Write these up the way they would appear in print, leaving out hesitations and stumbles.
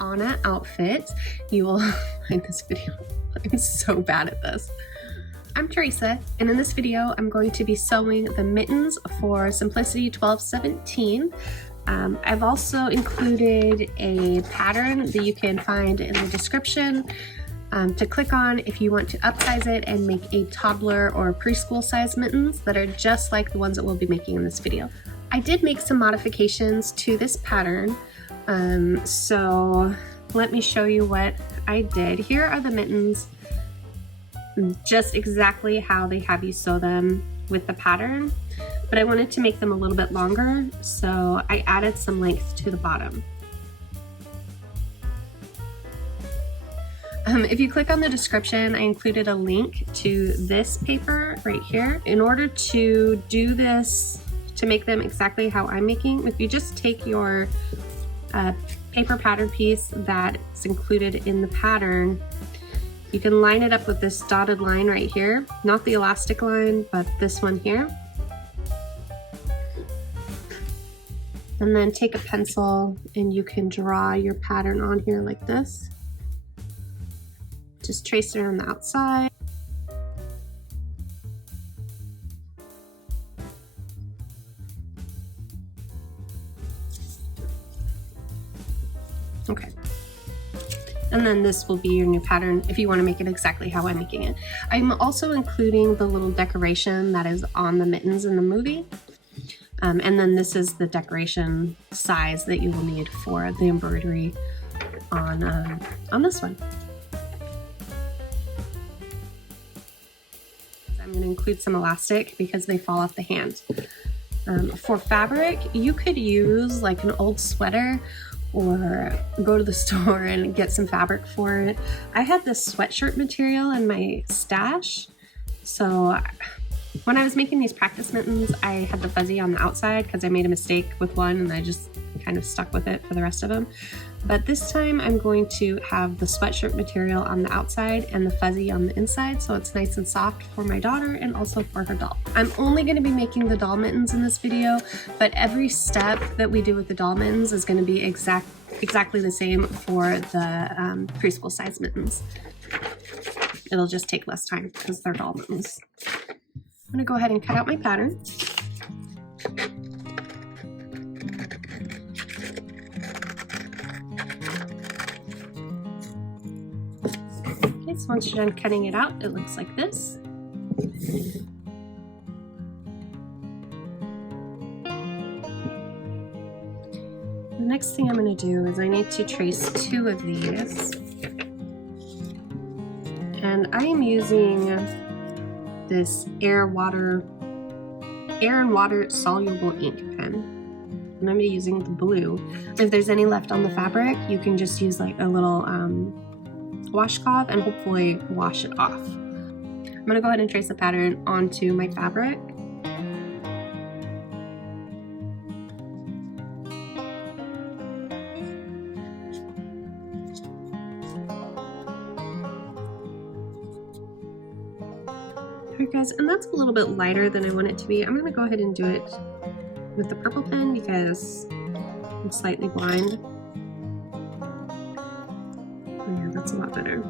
Anna outfit. You will find this video. I'm so bad at this. I'm Theresa, and in this video I'm going to be sewing the mittens for Simplicity 1217. I've also included a pattern that you can find in the description to click on if you want to upsize it and make a toddler or preschool size mittens that are just like the ones that we'll be making in this video. I did make some modifications to this pattern, so let me show you what I did. Here are the mittens, just exactly how they have you sew them with the pattern, but I wanted to make them a little bit longer, so I added some length to the bottom. If you click on the description, I included a link to this paper right here. In order to do this, to make them exactly how I'm making, if you just take your paper pattern piece that's included in the pattern, you can line it up with this dotted line right here, not the elastic line, but this one here. And then take a pencil and you can draw your pattern on here like this. Just trace it on the outside. Okay. And then this will be your new pattern if you want to make it exactly how I'm making it. I'm also including the little decoration that is on the mittens in the movie. And then this is the decoration size that you will need for the embroidery on this one. I'm going to include some elastic because they fall off the hand. For fabric, you could use like an old sweater or go to the store and get some fabric for it. I had this sweatshirt material in my stash, so when I was making these practice mittens, I had the fuzzy on the outside because I made a mistake with one and I just kind of stuck with it for the rest of them. But this time I'm going to have the sweatshirt material on the outside and the fuzzy on the inside, so it's nice and soft for my daughter and also for her doll. I'm only going to be making the doll mittens in this video, but every step that we do with the doll mittens is going to be exactly the same for the preschool size mittens. It'll just take less time because they're doll mittens. I'm going to go ahead and cut out my pattern. So once you're done cutting it out, it looks like this. The next thing I'm going to do is I need to trace 2 of these. And I am using this air and water soluble ink pen. And I'm using the blue. If there's any left on the fabric, you can just use like a little washcloth and hopefully wash it off. I'm going to go ahead and trace the pattern onto my fabric. Alright guys, and that's a little bit lighter than I want it to be. I'm going to go ahead and do it with the purple pen because I'm slightly blind. Yeah, that's a lot better.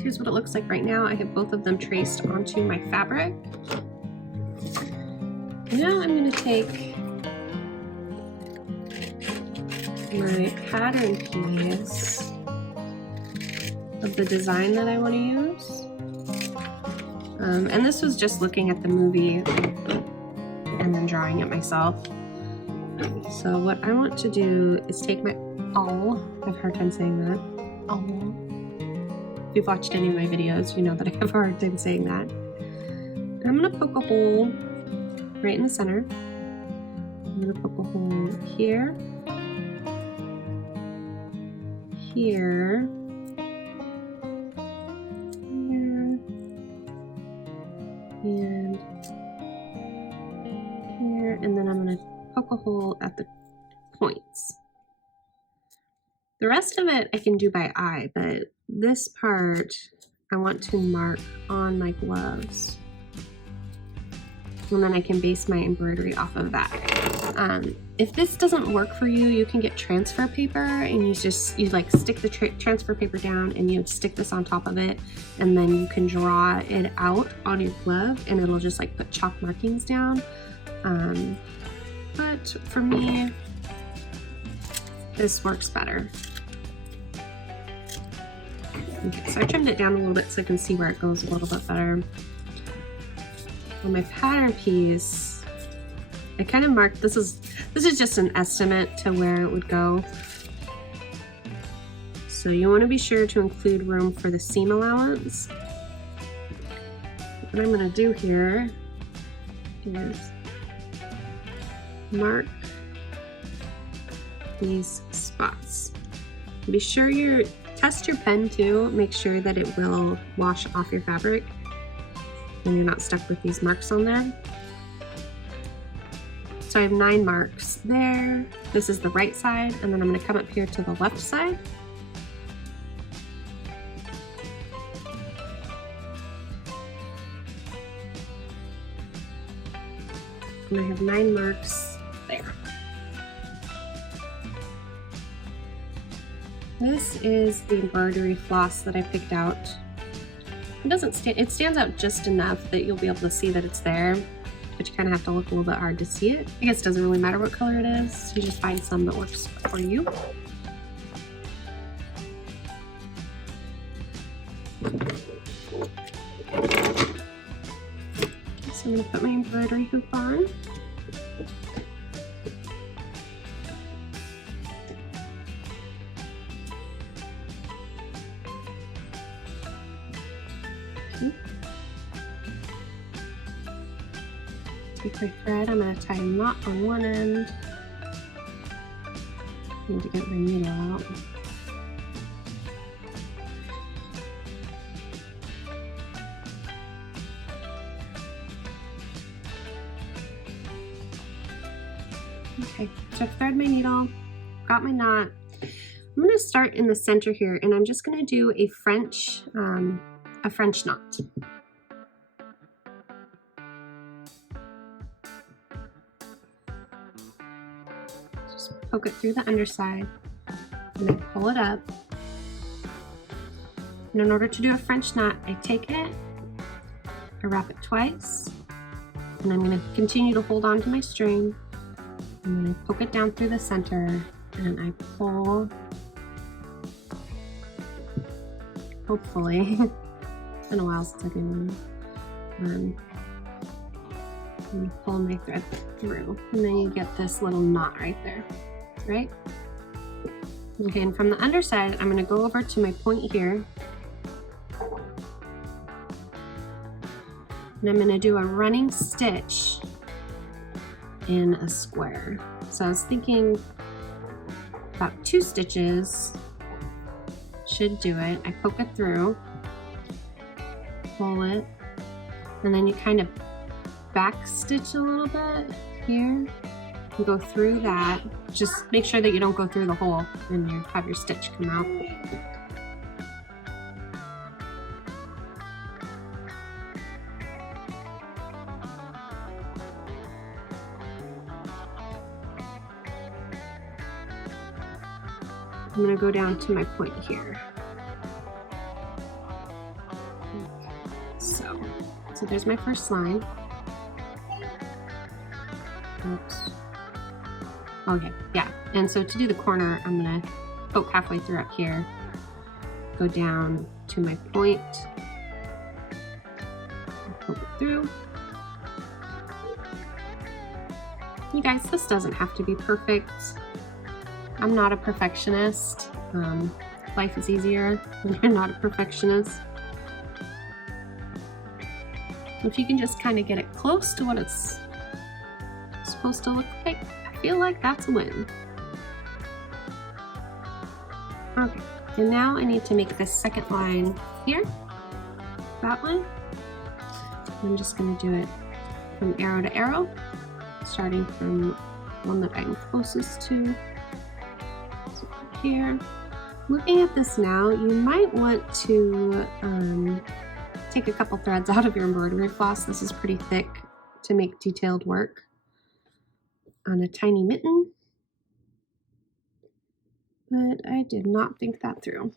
Here's what it looks like right now. I have both of them traced onto my fabric. Now I'm going to take my pattern piece of the design that I want to use. And this was just looking at the movie and then drawing it myself. So what I want to do is take my awl. I have a hard time saying that. Awl. If you've watched any of my videos, you know that I have a hard time saying that. And I'm going to poke a hole right in the center. I'm going to poke a hole here, here, and then I'm going to poke a hole at the points. The rest of it I can do by eye, but this part I want to mark on my gloves. And then I can base my embroidery off of that. If this doesn't work for you, you can get transfer paper and you like stick the transfer paper down and you stick this on top of it, and then you can draw it out on your glove and it'll just like put chalk markings down. But for me, this works better. Okay, so I trimmed it down a little bit so I can see where it goes a little bit better. On my pattern piece, I kind of marked, this is just an estimate to where it would go. So you want to be sure to include room for the seam allowance. What I'm going to do here is mark these spots. Be sure you test your pen too, make sure that it will wash off your fabric and you're not stuck with these marks on there. So I have 9 marks there. This is the right side, and then I'm going to come up here to the left side. And I have 9 marks there. This is the embroidery floss that I picked out. It stands out just enough that you'll be able to see that it's there, but you kind of have to look a little bit hard to see it. I guess it doesn't really matter what color it is. You just find some that works for you. So I'm going to put my embroidery hoop on. Take my thread, I'm going to tie a knot on one end. I need to get my needle out. Okay, so I've threaded my needle, got my knot. I'm going to start in the center here, and I'm just going to do a French knot. Poke it through the underside and then pull it up. And in order to do a French knot, I take it, I wrap it twice, and I'm going to continue to hold on to my string, and then I poke it down through the center and I pull, hopefully. It's been a while since I've been I'm going to pull my thread through, and then you get this little knot right there. Right? Okay, and from the underside, I'm going to go over to my point here. And I'm going to do a running stitch in a square. So I was thinking about 2 stitches should do it. I poke it through, pull it, and then you kind of back stitch a little bit here. You go through that. Just make sure that you don't go through the hole and you have your stitch come out. I'm going to go down to my point here. So there's my first line. Oops. Okay, yeah, and so to do the corner, I'm gonna poke halfway through up here, go down to my point, poke it through. You guys, this doesn't have to be perfect. I'm not a perfectionist. Life is easier when you're not a perfectionist. If you can just kind of get it close to what it's supposed to look like, I feel like that's a win. Okay, and now I need to make this second line here, that one. I'm just going to do it from arrow to arrow. starting from one that I'm closest to. So here. Looking at this now, you might want to take a couple threads out of your embroidery floss. This is pretty thick to make detailed work on a tiny mitten. But I did not think that through.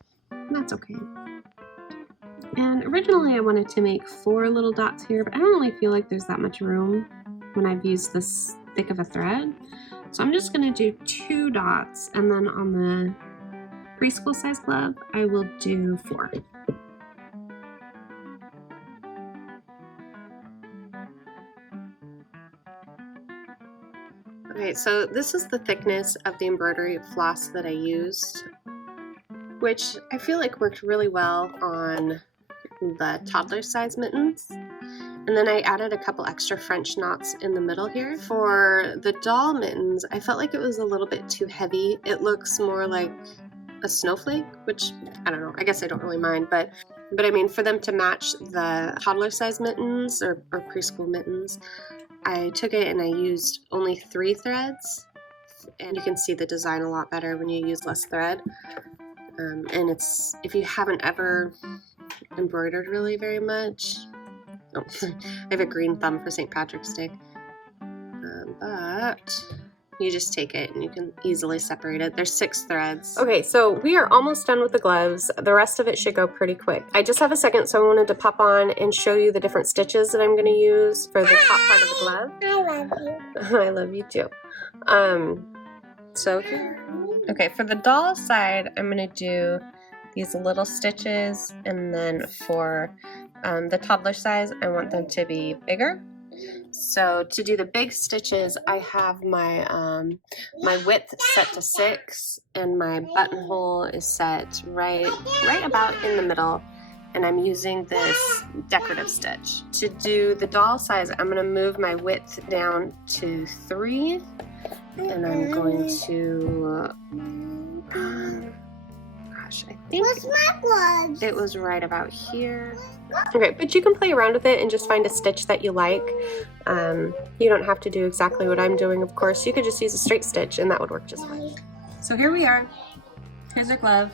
That's okay. And originally I wanted to make 4 little dots here, but I don't really feel like there's that much room when I've used this thick of a thread. So I'm just gonna do 2 dots, and then on the preschool size glove, I will do 4. Okay, so this is the thickness of the embroidery floss that I used, which I feel like worked really well on the toddler size mittens. And then I added a couple extra French knots in the middle here. For the doll mittens, I felt like it was a little bit too heavy. It looks more like a snowflake, which I don't know, I guess I don't really mind, but I mean, for them to match the toddler size mittens or preschool mittens, I took it and I used only 3 threads, and you can see the design a lot better when you use less thread. And it's, if you haven't ever embroidered really very much, oh, I have a green thumb for St. Patrick's Day, but you just take it and you can easily separate it. There's 6 threads. Okay, so we are almost done with the gloves. The rest of it should go pretty quick. I just have a second, so I wanted to pop on and show you the different stitches that I'm going to use for the top part of the glove. I love you. I love you too. So here. Okay, for the doll side, I'm going to do these little stitches, and then for the toddler size, I want them to be bigger. So to do the big stitches, I have my my width set to 6, and my buttonhole is set right about in the middle, and I'm using this decorative stitch. To do the doll size, I'm going to move my width down to 3, and I'm going to gosh, I think it was right about here. Okay, but you can play around with it and just find a stitch that you like. You don't have to do exactly what I'm doing, of course. You could just use a straight stitch and that would work just fine. So here we are. Here's our glove.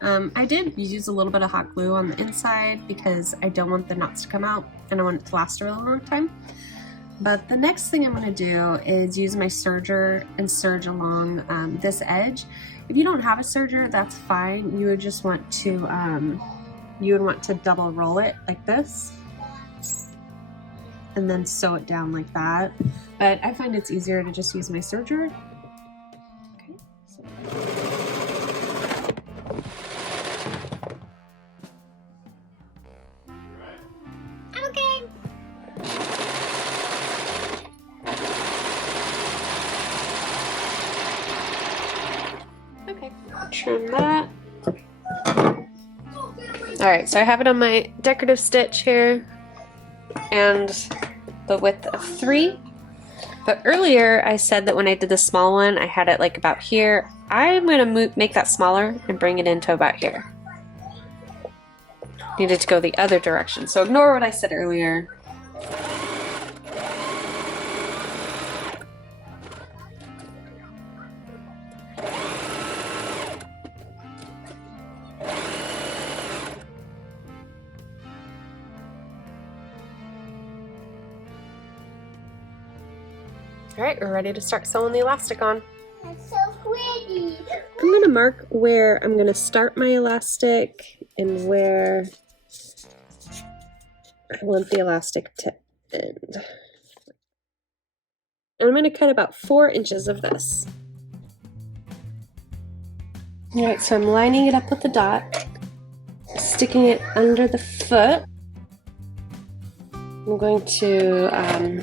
I did use a little bit of hot glue on the inside because I don't want the knots to come out and I want it to last a really long time. But the next thing I'm going to do is use my serger and serge along this edge. If you don't have a serger, that's fine. You would just want to double roll it like this and then sew it down like that. But I find it's easier to just use my serger. Okay. Okay. Okay. Trim that. Alright, so I have it on my decorative stitch here and the width of 3. But earlier I said that when I did the small one, I had it like about here. I'm going to make that smaller and bring it into about here. Needed to go the other direction, so ignore what I said earlier. Alright, we're ready to start sewing the elastic on. That's so pretty. I'm going to mark where I'm going to start my elastic and where I want the elastic to end. And I'm going to cut about 4 inches of this. Alright, so I'm lining it up with the dot, sticking it under the foot. I'm going to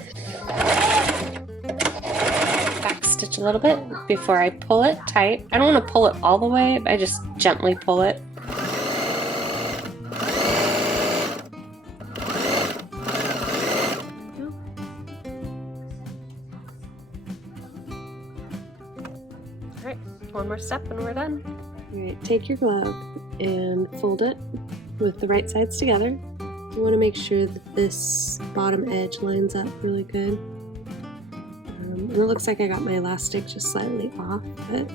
stitch a little bit before I pull it tight. I don't want to pull it all the way, I just gently pull it. Alright, one more step and we're done. Alright, take your glove and fold it with the right sides together. You want to make sure that this bottom edge lines up really good. it looks like I got my elastic just slightly off, but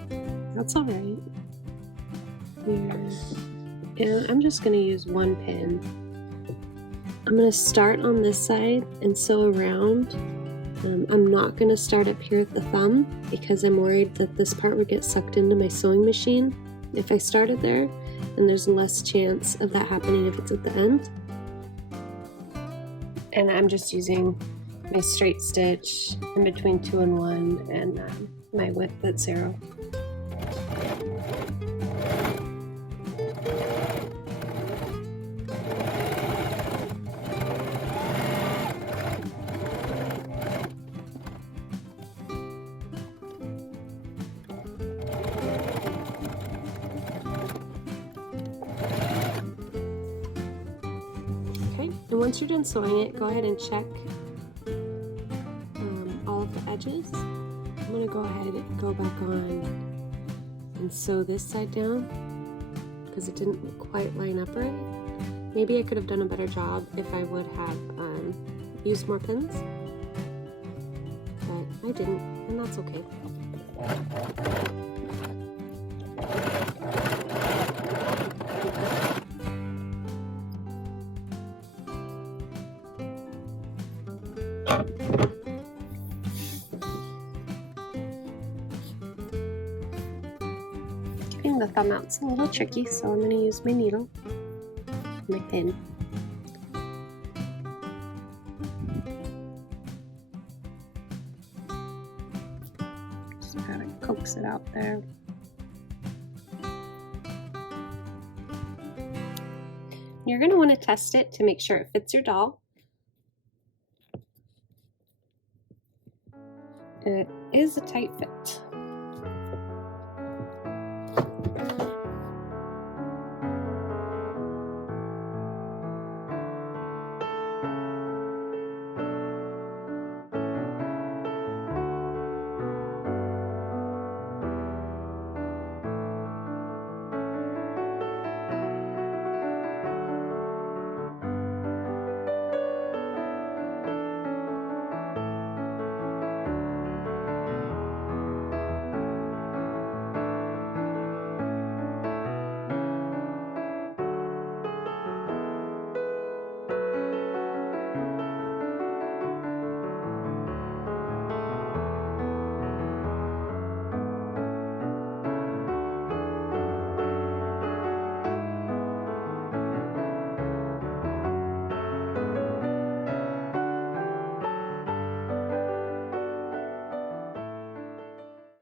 that's all right. Here. And I'm just going to use one pin. I'm going to start on this side and sew around. I'm not going to start up here at the thumb because I'm worried that this part would get sucked into my sewing machine if I started there, and there's less chance of that happening if it's at the end. And I'm just using my straight stitch in between 2 and 1 and my width at 0. And once you're done sewing it, go ahead and check all of the edges. I'm going to go ahead and go back on and sew this side down because it didn't quite line up right. Maybe I could have done a better job if I would have used more pins, but I didn't, and that's okay. Getting the thumb out's a little tricky, so I'm going to use my needle, my pin. Just gotta coax it out there. You're going to want to test it to make sure it fits your doll. It is a tight fit.